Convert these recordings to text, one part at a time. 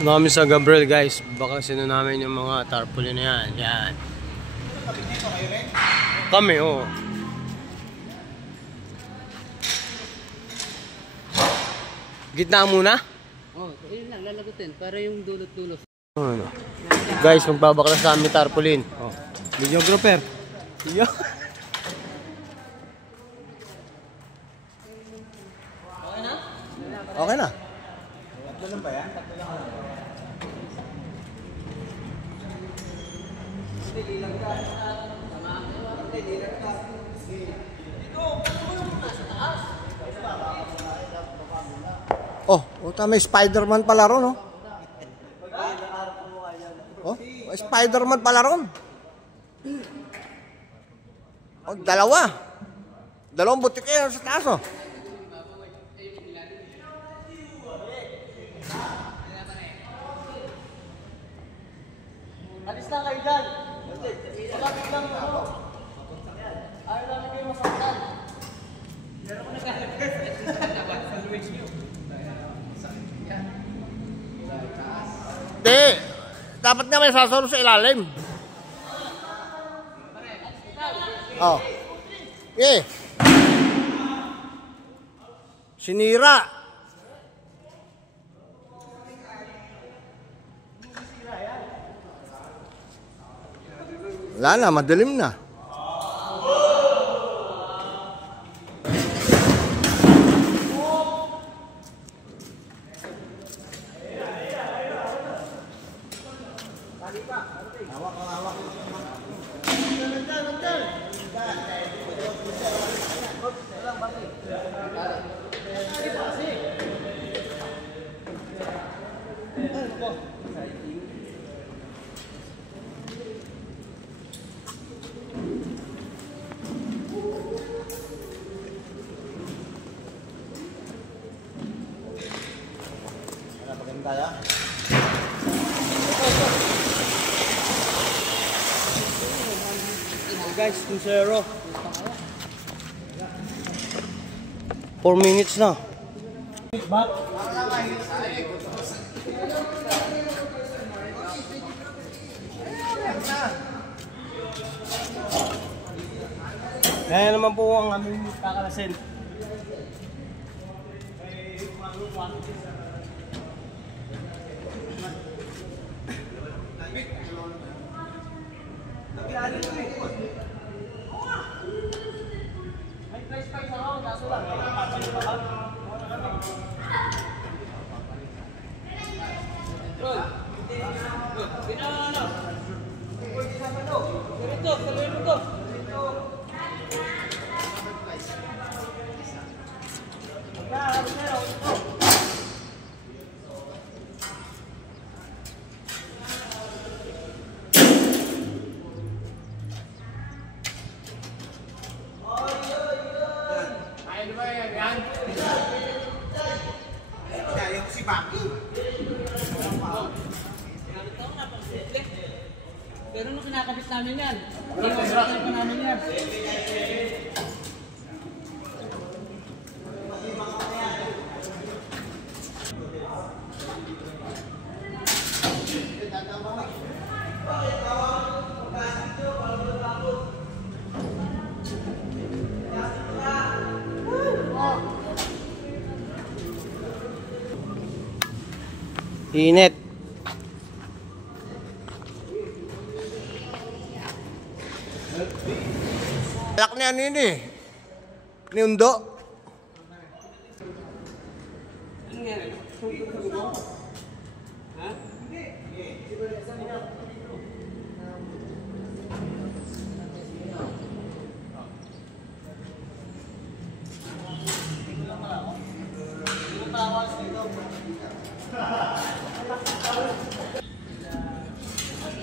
Namin sa Gabriel guys, baka sino namin yung mga tarpaulin na yan. Yan. Kami, oo. Gitna muna? Oo, yun lang, lalagutin para yung dulot-dulot. Ano? Guys, magbabaklas sa amin tarpaulin. Oh. Videographer. Iyo. Okay na? Okay na. Tatlo lang ba yan? Tatlo lang. Oh, may Spider-Man pala ron, oh. Oh, may Spider-Man pala ron. Oh, dalawa. Dalawang butik kayo sa taas, oh. Alis lang kayo dyan. Malapit lang ano. Ayaw namin kayo masaktan. Meron ko naglalagay. Sa Luis nyo. Hindi. Dapat nga may sasaro sa ilalim. Oh. Eh. Sinira. Wala na, madilim na. Tayo. Hey guys, 2-0. 4 minutes na. Back. Kaya naman po ang aming kakalasin. May price pa isa ako, kaso lang. Kaya ko si Baki. Pero nung kinakabit namin yan, kinakabit pa namin yan. Init. Alak na yan ini. Ni Undo.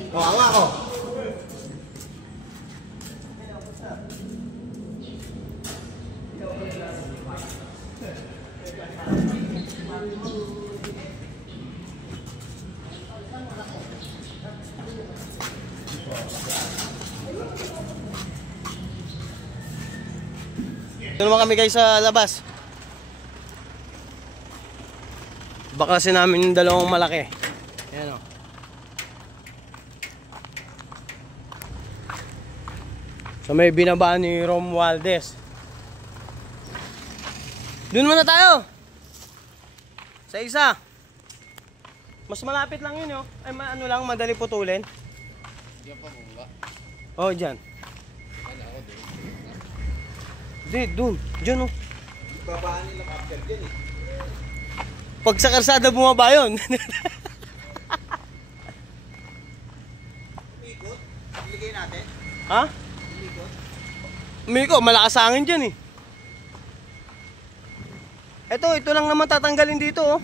Kawawa ko. Ito naman kami guys sa labas. Baklasin namin yung dalawang malaki. Ayan o. So may binabaan ni Romualdez. Doon muna tayo. Sa isa. Mas malapit lang yun, oh. Ay, ano lang, madali putulin. Diyan pa bumaba? Oo, dyan. Wala ako doon. Hindi, doon. Dyan, oh. Babaan nilang after dyan eh. Pag sa karsada bumaba yun. Umikot? Iligay natin? Ha? Umikot? Miko, malakas ang hangin dyan, eh. Ito lang naman tatanggalin dito, oh.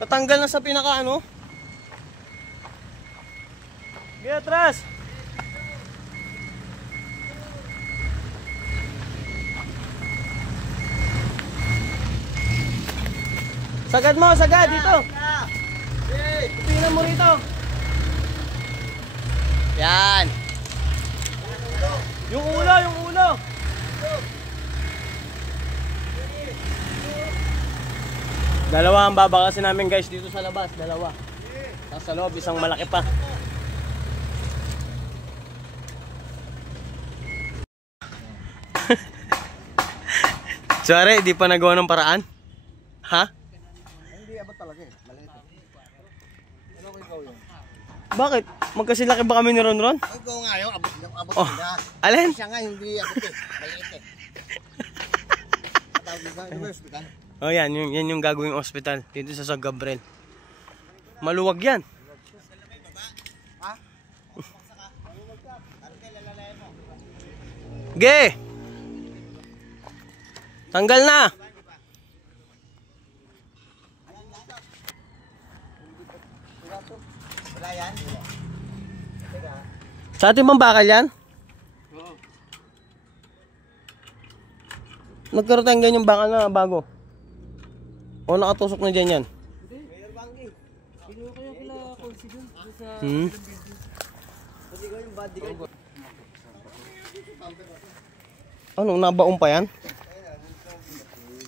Tatanggal na sa pinaka, ano. Beatrice! Sagad mo, sagad dito. Tingnan mo rito. Yan. Yung ulo, yung ulo. Dalawa ang babakasin namin guys dito sa labas, dalawa. Tapos sa loob, isang malaki pa. Sorry, di pa nagawa ng paraan? Ha? Hindi, abot talaga eh. Maliit eh. Ano ko ikaw yun? Bakit? Magkasilaki ba kami ni Ronron? Ikaw nga yun, abot Oh, na. alin? Siya nga hindi abot eh. Maliit eh. Tawag ba? Di ba hospital? Oh yan yung gagawing hospital dito sa San Gabriel. Maluwag yan. Ge! Tanggal na! Wala yan? Sa ating bang bakal yan? Oo. Nagkaroon tayong ganyang bakal na bago. O nakatusok na dyan yan? Hmm? Ano, nabaon pa yan?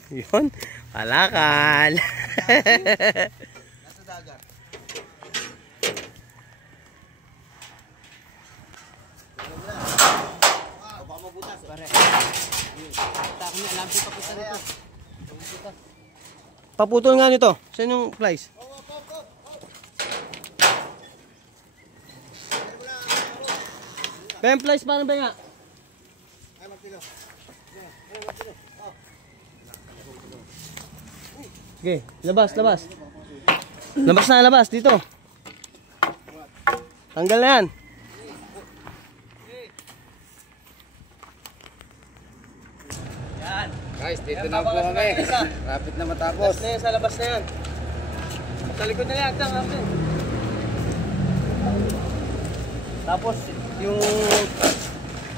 Yun, palakal. Nasa dagat. Baka mabutas eh. Pare. Tako niya, alam ko papunta nito. Paputol nga nito. Saan yung plies? Ben, plies paano ba nga? Ay, magkilo. Okay, labas, labas. Labas na, labas, dito. Tanggal na yan. Yan. Guys, dito na po kami. Rapid na matapos. Labas na yan, sa labas na yan. Sa likod na yan, hanggang. Tapos, yung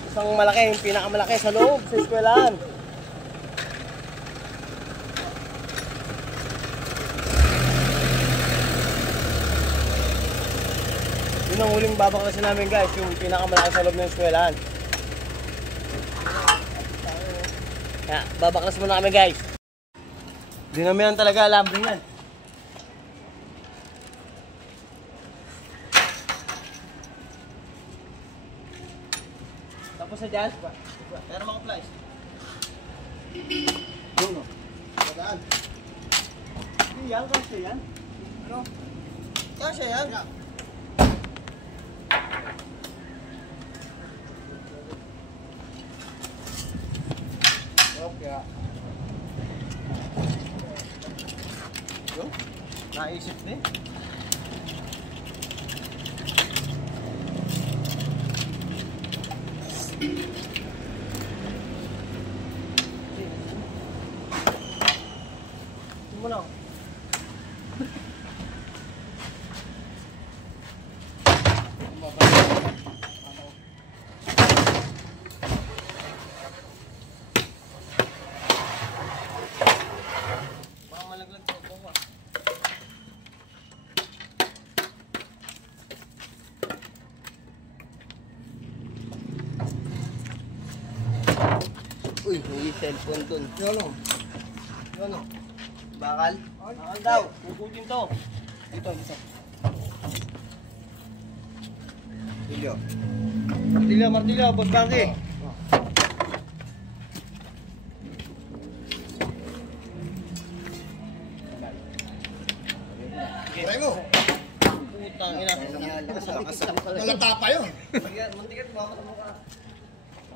isang malaki, yung pinakamalaki sa loob, sa eskwelahan. Yun ang huling babaklasin namin guys, yung pinakamalaki sa loob ng eskwelahan. Kaya, babaklas muna kami guys. Dinamihan talaga alambre yan. Tapos na dyan? Meron mga plies. Yung no? Padaan. Hindi yan, kasi yan. Ano? Kasya yan. Okay. Yung? Naisip din. Mo na. Malaglag ko ko. Uy, may cellphone dun. Yun o. Yun o. Bakal? Bakal daw. Puputin to. Dito, dito. Martilyo. Martilyo, boss Bangke. Try mo. Putang ina. Nalata pa yun. Muntikat ba ako mukha?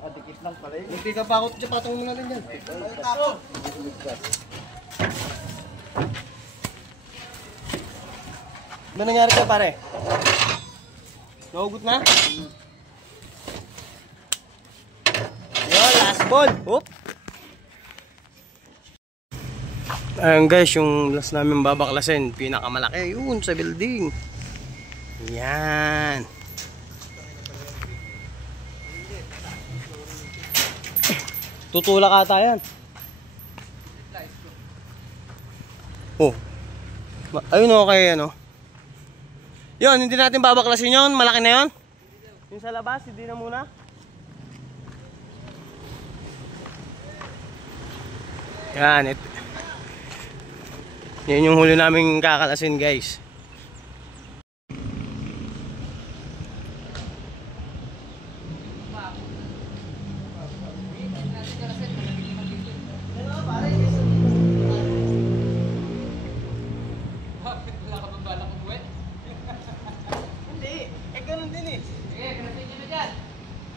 Dikit lang pala yun. Munti ka pa ako, patong mo na rin dyan. Ano nangyari ka pare? Nahugot na? Yun, last ball. Oop. Ayan guys, yung last namin babaklasin, pinakamalaki yun sa building. Yan. Tutulak ata yan. Oh. Ayun okay ano. Yun, hindi natin babaklasin yun. Malaki na yun. Yung sa labas, hindi na muna. Yan. Yan yung huli namin kakalasin guys.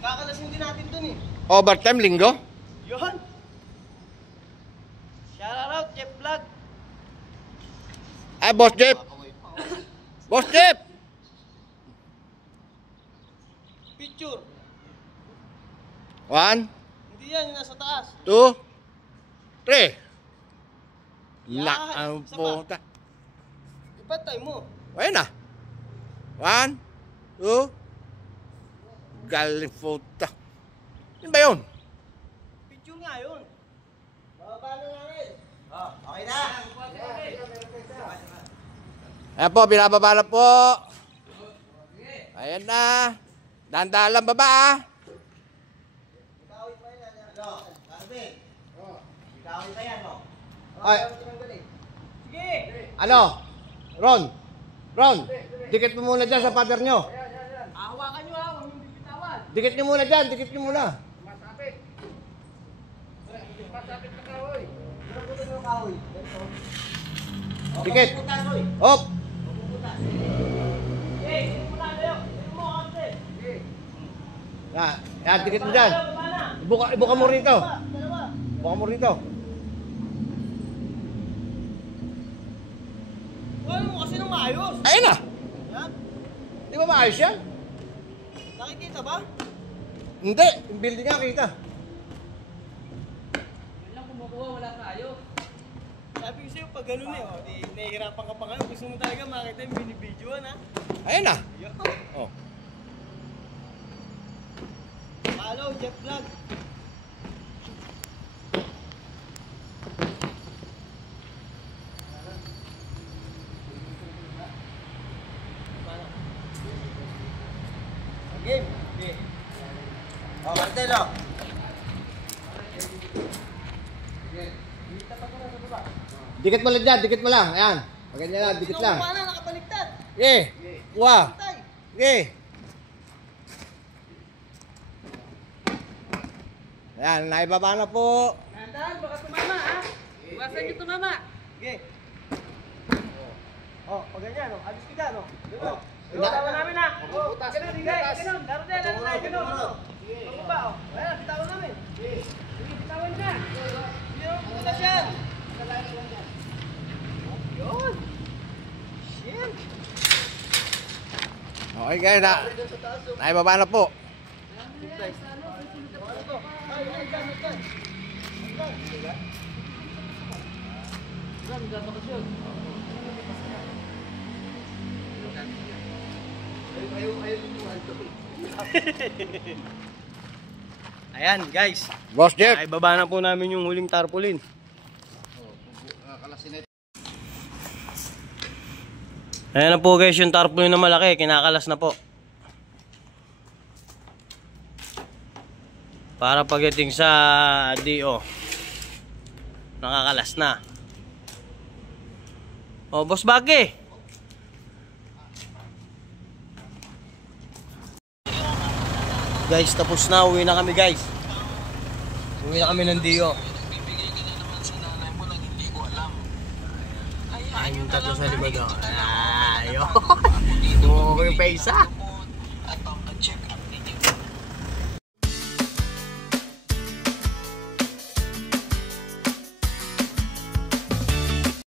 Kakalasin din natin dun eh. Overtime, linggo? Yun. Shout out, Jeff Vlog. Ay, Boss Jeff! Boss Jeff! Picture. 1, Hindi yan, yung nasa taas. 2, 3. Yan, Ang isa pa. puta. Ipatay mo. Ayun na. 1, 2. Galing puta. Yun ba yun? Picture nga yun. Bababa na namin. Oh, okay na. Ayan po, binababa na po. Ayan na. Dahan-dahan lang baba ah. Ikawin pa yan. Ano? Carmen. Ikawin pa yan, no? Ay, Sige. ano? Ron, dikit mo muna dyan sa father nyo. Hawakan nyo ha, huwag nyo bibitawan. Dikit nyo muna dyan, dikit nyo muna. Masapit na kahoy. Masapit na kahoy. Dikit. Hop. Hey, muna kayo. Mo kasi. Yan, dikit mo dyan. Ibuka mo rito. Ibuka mo rito. Ano mo kasi nang maayos? Ayun na. Yan. Di ba maayos yan? Nakikita ba? Hindi, yung building nga kita. Yun lang kumukuha, wala tayo. Sabi ko sa'yo, pag ganun eh, oh, di, nahihirapan ka pa ngayon. Gusto mo talaga makita yung binibidyoan ha. Ayun na. Yo. Oh. Follow, Jeff Vlog. Game. Okay. Oh, Martelo. Dikit mo lang dyan, dikit mo lang. Ayan. Ganyan lang, dikit lang. Sino na, nakabaliktad. Okay. Kuha. Tay. Okay. Ayan, naibaba na po. Nandahan, baka tumama ha. Iwasan nyo tumama. Okay. Oh, pag ganyan, oh. Alis ka dyan, oh. Dito. Bitawan namin ha. Oh, ganun, hindi. Ganun. Laro din, ganun. Pagbuba, oh. Ayan, bitawan namin. Sige, bitawan na. Hindi naman putas yan. Yun. Shit. Okay guys, naibaba na po. Ayan, guys. Boss Jeff. Ay, baba na po namin yung huling tarpaulin. Ayan na po guys yung tarpaulin na malaki. Kinakalas na po. Para pagdating sa DO, nakakalas na. O, Boss Baggy. Guys, tapos na. Uwi na kami guys. Uwi na kami ng Dio. Ay, yung tatlo sa libag ako. Ayaw. Bumo ko yung pesa.